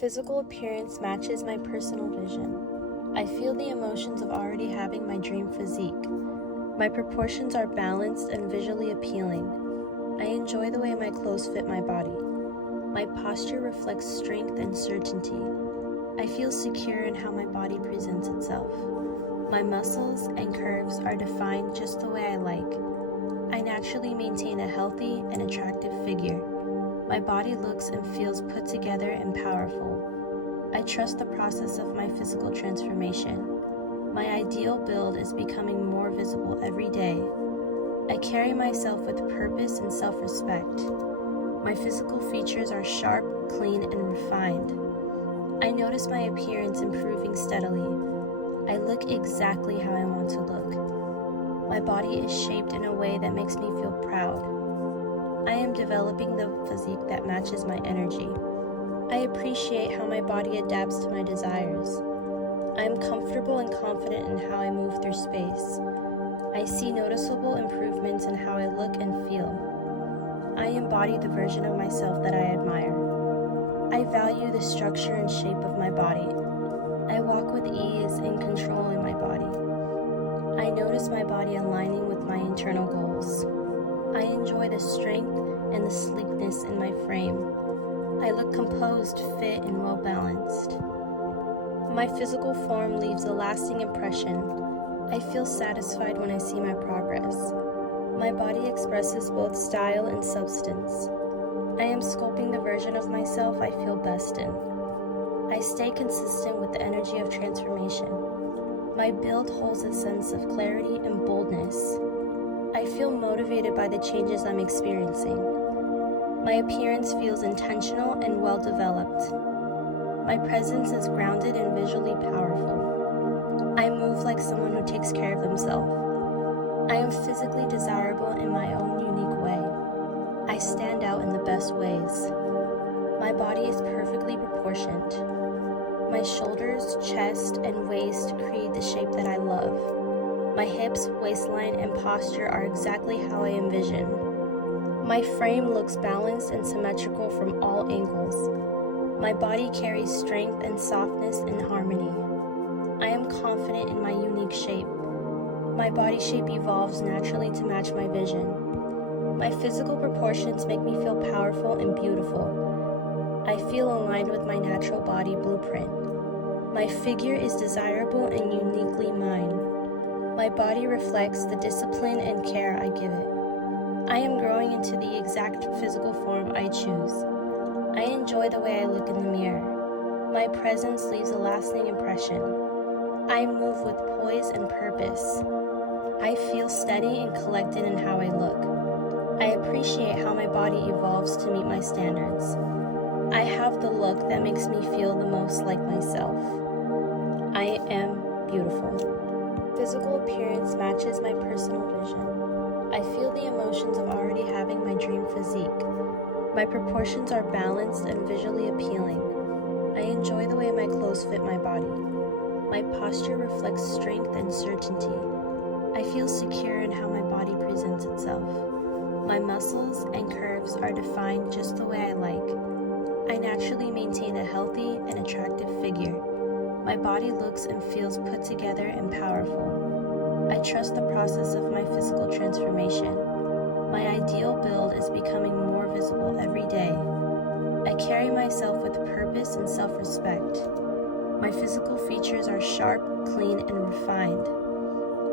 Physical appearance matches my personal vision. I feel the emotions of already having my dream physique. My proportions are balanced and visually appealing. I enjoy the way my clothes fit my body. My posture reflects strength and certainty. I feel secure in how my body presents itself. My muscles and curves are defined just the way I like. I naturally maintain a healthy and attractive figure. My body looks and feels put together and powerful. I trust the process of my physical transformation. My ideal build is becoming more visible every day. I carry myself with purpose and self-respect. My physical features are sharp, clean, and refined. I notice my appearance improving steadily. I look exactly how I want to look. My body is shaped in a way that makes me feel proud. I am developing the physique that matches my energy. I appreciate how my body adapts to my desires. I am comfortable and confident in how I move through space. I see noticeable improvements in how I look and feel. I embody the version of myself that I admire. I value the structure and shape of my body. I walk with ease and control in my body. I notice my body aligning with my internal goals. I enjoy the strength and the sleekness in my frame. I look composed, fit, and well-balanced. My physical form leaves a lasting impression. I feel satisfied when I see my progress. My body expresses both style and substance. I am sculpting the version of myself I feel best in. I stay consistent with the energy of transformation. My build holds a sense of clarity and boldness. I feel motivated by the changes I'm experiencing. My appearance feels intentional and well-developed. My presence is grounded and visually powerful. I move like someone who takes care of themselves. I am physically desirable in my own unique way. I stand out in the best ways. My body is perfectly proportioned. My shoulders, chest, and waist create the shape that I love. My hips, waistline, and posture are exactly how I envision. My frame looks balanced and symmetrical from all angles. My body carries strength and softness in harmony. I am confident in my unique shape. My body shape evolves naturally to match my vision. My physical proportions make me feel powerful and beautiful. I feel aligned with my natural body blueprint. My figure is desirable and uniquely mine. My body reflects the discipline and care I give it. I am growing into the exact physical form I choose. I enjoy the way I look in the mirror. My presence leaves a lasting impression. I move with poise and purpose. I feel steady and collected in how I look. I appreciate how my body evolves to meet my standards. I have the look that makes me feel the most like myself. I am beautiful. Physical appearance matches my personal vision. I feel the emotions of already having my dream physique. My proportions are balanced and visually appealing. I enjoy the way my clothes fit my body. My posture reflects strength and certainty. I feel secure in how my body presents itself. My muscles and curves are defined just the way I like. I naturally maintain a healthy and attractive figure. My body looks and feels put together and powerful. I trust the process of my physical transformation. My ideal build is becoming more visible every day. I carry myself with purpose and self-respect. My physical features are sharp, clean, and refined.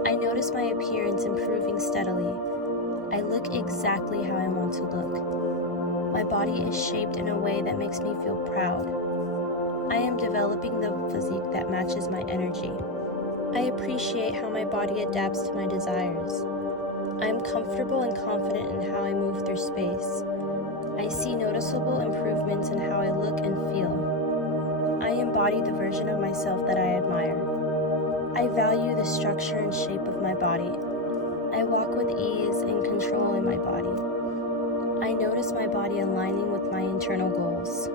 I notice my appearance improving steadily. I look exactly how I want to look. My body is shaped in a way that makes me feel proud. I am developing the physique that matches my energy. I appreciate how my body adapts to my desires. I am comfortable and confident in how I move through space. I see noticeable improvements in how I look and feel. I embody the version of myself that I admire. I value the structure and shape of my body. I walk with ease and control in my body. I notice my body aligning with my internal goals.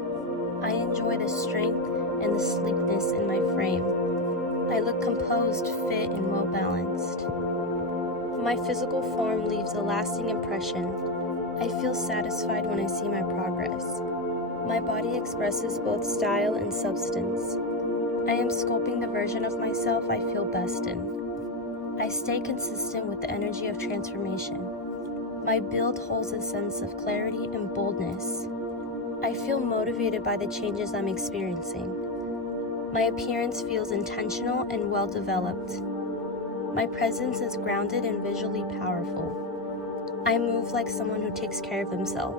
I enjoy the strength and the sleekness in my frame. I look composed, fit, and well-balanced. My physical form leaves a lasting impression. I feel satisfied when I see my progress. My body expresses both style and substance. I am sculpting the version of myself I feel best in. I stay consistent with the energy of transformation. My build holds a sense of clarity and boldness. I feel motivated by the changes I'm experiencing. My appearance feels intentional and well-developed. My presence is grounded and visually powerful. I move like someone who takes care of himself.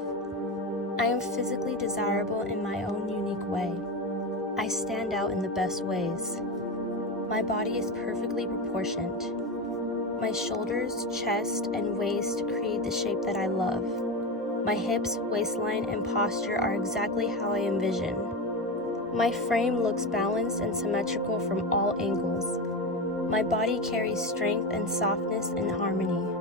I am physically desirable in my own unique way. I stand out in the best ways. My body is perfectly proportioned. My shoulders, chest, and waist create the shape that I love. My hips, waistline, and posture are exactly how I envision. My frame looks balanced and symmetrical from all angles. My body carries strength and softness in harmony.